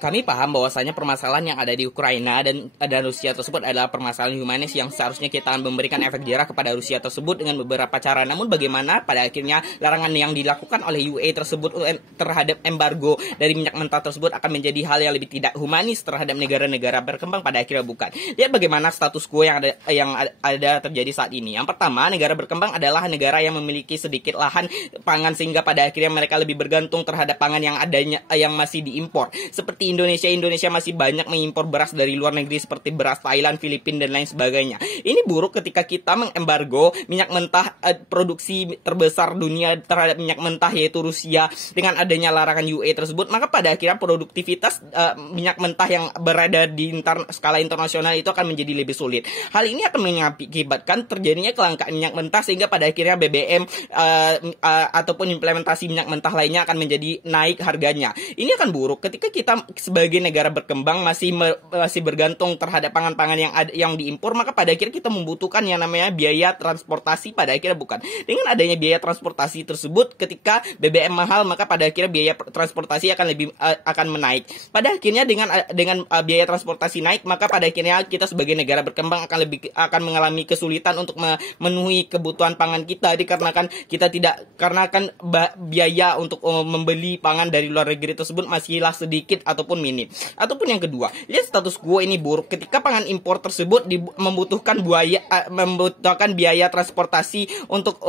Kami paham bahwasanya permasalahan yang ada di Ukraina dan Rusia tersebut adalah permasalahan humanis yang seharusnya kita memberikan efek jerah kepada Rusia tersebut dengan beberapa cara. Namun bagaimana pada akhirnya larangan yang dilakukan oleh UE tersebut terhadap embargo dari minyak mentah tersebut akan menjadi hal yang lebih tidak humanis terhadap negara-negara berkembang, pada akhirnya bukan. Lihat bagaimana status quo yang ada terjadi saat ini. Yang pertama, negara berkembang adalah negara yang memiliki sedikit lahan pangan sehingga pada akhirnya mereka lebih bergantung terhadap pangan yang masih diimpor. Seperti Indonesia masih banyak mengimpor beras dari luar negeri seperti beras Thailand, Filipina, dan lain sebagainya. Ini buruk ketika kita mengembargo minyak mentah, produksi terbesar dunia terhadap minyak mentah yaitu Rusia. Dengan adanya larangan UE tersebut, maka pada akhirnya produktivitas minyak mentah yang berada di skala internasional itu akan menjadi lebih sulit. Hal ini akan mengakibatkan terjadinya kelangkaan minyak mentah sehingga pada akhirnya BBM ataupun implementasi minyak mentah lainnya akan menjadi naik harganya. Ini akan buruk ketika kita sebagai negara berkembang masih bergantung terhadap pangan-pangan yang diimpor, maka pada akhirnya kita membutuhkan yang namanya biaya transportasi, pada akhirnya bukan. Dengan adanya biaya transportasi tersebut, ketika BBM mahal, maka pada akhirnya biaya transportasi akan menaik. Pada akhirnya dengan biaya transportasi naik, maka pada akhirnya kita sebagai negara berkembang akan mengalami kesulitan untuk memenuhi kebutuhan pangan kita, dikarenakan biaya untuk membeli pangan dari luar negeri tersebut masihlah sedikit ataupun minim. Ataupun yang kedua, lihat status quo ini buruk ketika pangan impor tersebut membutuhkan biaya transportasi untuk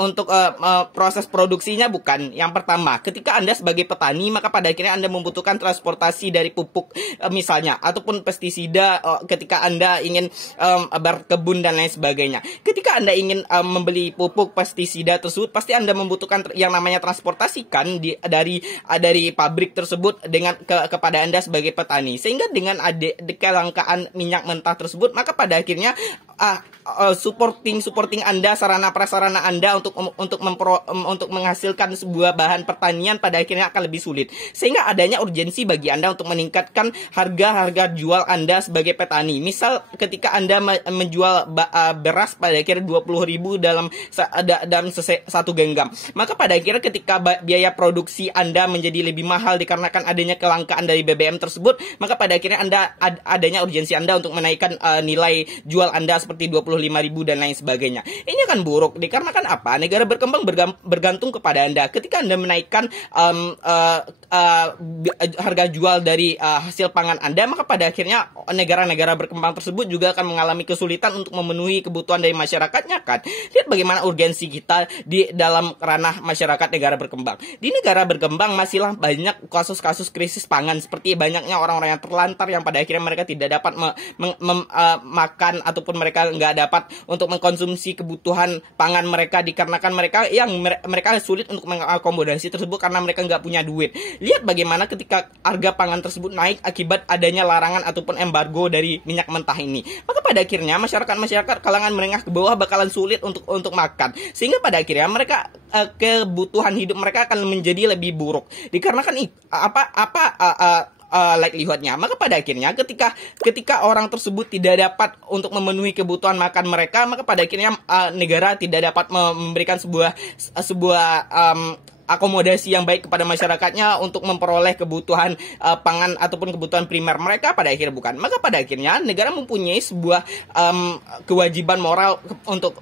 proses produksinya, bukan. Yang pertama, ketika Anda sebagai petani, maka pada akhirnya Anda membutuhkan transportasi dari pupuk misalnya ataupun pestisida ketika Anda ingin berkebun dan lain sebagainya. Ketika Anda ingin membeli pupuk pestisida tersebut, pasti Anda membutuhkan yang namanya transportasi kan dari pabrik tersebut kepada Anda sebagai petani. Sehingga dengan kelangkaan minyak mentah tersebut, maka pada akhirnya supporting Anda, sarana prasarana Anda untuk menghasilkan sebuah bahan pertanian pada akhirnya akan lebih sulit. Sehingga adanya urgensi bagi Anda untuk meningkatkan harga jual Anda sebagai petani. Misal ketika Anda menjual beras pada akhirnya 20.000 dalam satu genggam, maka pada akhirnya ketika biaya produksi Anda menjadi lebih mahal dikarenakan adanya kelangkaan dari BBM tersebut, maka pada akhirnya adanya urgensi Anda untuk menaikkan nilai jual Anda seperti 25.000 dan lain sebagainya. Ini akan buruk dikarenakan apa? Negara berkembang bergantung kepada Anda. Ketika Anda menaikkan harga jual dari hasil pangan Anda, maka pada akhirnya negara-negara berkembang tersebut juga akan mengalami kesulitan untuk memenuhi kebutuhan dari masyarakatnya kan. Lihat bagaimana urgensi kita di dalam ranah masyarakat negara berkembang. Di negara berkembang masihlah banyak kasus-kasus krisis pangan, seperti banyaknya orang-orang yang terlantar yang pada akhirnya mereka tidak dapat makan ataupun mereka nggak dapat untuk mengkonsumsi kebutuhan pangan mereka dikarenakan mereka sulit untuk mengakomodasi tersebut karena mereka nggak punya duit. Lihat bagaimana ketika harga pangan tersebut naik akibat adanya larangan ataupun embargo dari minyak mentah ini, maka pada akhirnya masyarakat kalangan menengah ke bawah bakalan sulit untuk makan, sehingga pada akhirnya mereka kebutuhan hidup mereka akan menjadi lebih buruk dikarenakan likelihoodnya. Maka pada akhirnya ketika orang tersebut tidak dapat untuk memenuhi kebutuhan makan mereka, maka pada akhirnya negara tidak dapat memberikan sebuah akomodasi yang baik kepada masyarakatnya untuk memperoleh kebutuhan pangan ataupun kebutuhan primer mereka, pada akhirnya bukan. Maka pada akhirnya negara mempunyai sebuah kewajiban moral untuk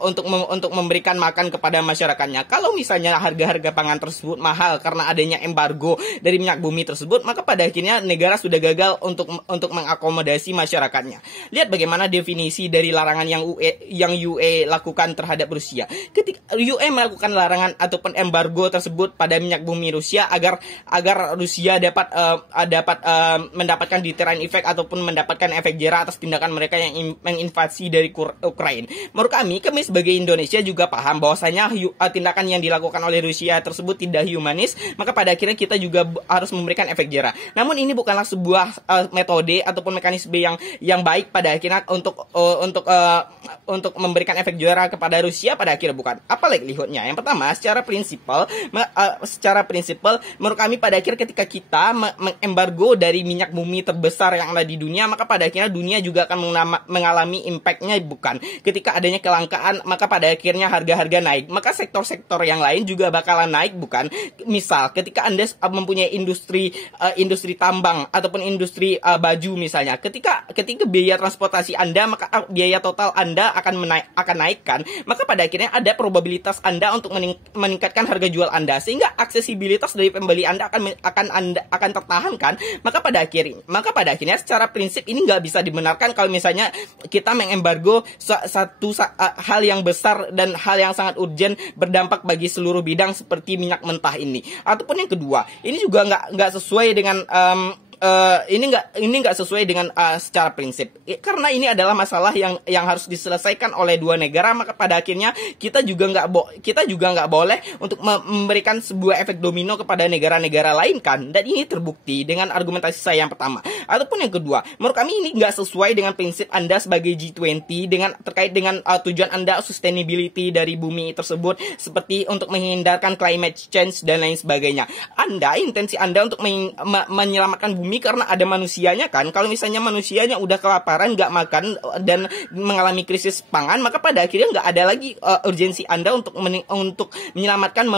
memberikan makan kepada masyarakatnya. Kalau misalnya harga-harga pangan tersebut mahal karena adanya embargo dari minyak bumi tersebut, maka pada akhirnya negara sudah gagal untuk mengakomodasi masyarakatnya. Lihat bagaimana definisi dari larangan yang UE lakukan terhadap Rusia. Ketika UE melakukan larangan ataupun embargo tersebut pada minyak bumi Rusia agar Rusia dapat mendapatkan deterrent effect ataupun mendapatkan efek jerah atas tindakan mereka yang menginvasi dari Ukraina. Menurut kami sebagai Indonesia juga paham bahwasanya tindakan yang dilakukan oleh Rusia tersebut tidak humanis, maka pada akhirnya kita juga harus memberikan efek jerah. Namun ini bukanlah sebuah metode ataupun mekanisme yang baik pada akhirnya untuk memberikan efek jerah kepada Rusia, pada akhirnya bukan. Apa likelihoodnya? Yang pertama, secara prinsipal secara prinsipal menurut kami pada akhirnya ketika kita mengembargo dari minyak bumi terbesar yang ada di dunia, maka pada akhirnya dunia juga akan mengalami impactnya. Bukan ketika adanya kelangkaan, maka pada akhirnya harga-harga naik, maka sektor-sektor yang lain juga bakalan naik. Bukan, misal ketika Anda mempunyai industri tambang ataupun industri baju misalnya, ketika biaya transportasi Anda, maka biaya total Anda akan naikkan, maka pada akhirnya ada probabilitas Anda untuk meningkatkan harga jual Anda, sehingga aksesibilitas dari pembeli Anda akan tertahankan. Maka pada akhirnya secara prinsip ini nggak bisa dibenarkan kalau misalnya kita mengembargo satu hal yang besar dan hal yang sangat urgent berdampak bagi seluruh bidang seperti minyak mentah ini. Ataupun yang kedua, ini juga nggak sesuai dengan ini nggak sesuai dengan secara prinsip, karena ini adalah masalah yang harus diselesaikan oleh dua negara. Maka pada akhirnya kita juga nggak boleh untuk memberikan sebuah efek domino kepada negara-negara lain kan, dan ini terbukti dengan argumentasi saya yang pertama. Ataupun yang kedua, menurut kami ini nggak sesuai dengan prinsip Anda sebagai G20 terkait dengan tujuan Anda sustainability dari bumi tersebut, seperti untuk menghindarkan climate change dan lain sebagainya. Intensi Anda untuk menyelamatkan bumi karena ada manusianya kan. Kalau misalnya manusianya udah kelaparan, nggak makan dan mengalami krisis pangan, maka pada akhirnya nggak ada lagi urgensi Anda untuk menyelamatkan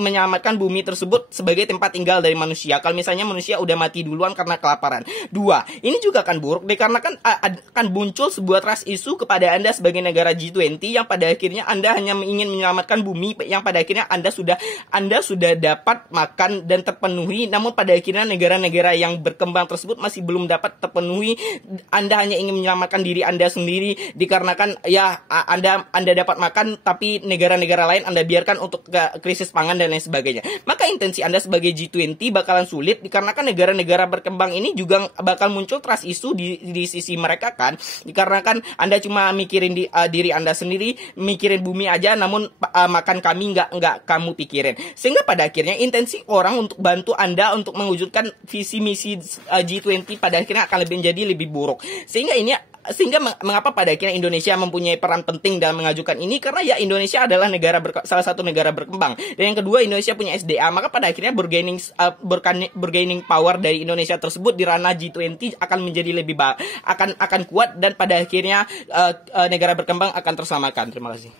menyelamatkan bumi tersebut sebagai tempat tinggal dari manusia. Kalau misalnya manusia udah mati duluan karena kelaparan. Dua, ini juga akan buruk dikarenakan akan muncul sebuah trust issue kepada Anda sebagai negara G20 yang pada akhirnya Anda hanya ingin menyelamatkan bumi, yang pada akhirnya Anda sudah dapat makan dan terpenuhi, namun pada akhirnya negara-negara yang berkembang tersebut masih belum dapat terpenuhi. Anda hanya ingin menyelamatkan diri Anda sendiri dikarenakan ya Anda dapat makan, tapi negara-negara lain Anda biarkan untuk krisis pangan dan lain sebagainya. Maka intensi Anda sebagai G20 bakalan sulit dikarenakan negara-negara berkembang ini juga bakal muncul trust issue di sisi mereka kan, dikarenakan Anda cuma mikirin diri Anda sendiri, mikirin bumi aja, namun makan kami nggak kamu pikirin, sehingga pada akhirnya intensi orang untuk bantu Anda untuk mewujudkan visi misi G20 pada akhirnya akan menjadi lebih buruk. Sehingga mengapa pada akhirnya Indonesia mempunyai peran penting dalam mengajukan ini, karena ya Indonesia adalah salah satu negara berkembang, dan yang kedua Indonesia punya SDA, maka pada akhirnya bargaining power dari Indonesia tersebut di ranah G20 akan menjadi akan kuat, dan pada akhirnya negara berkembang akan terselamatkan. Terima kasih.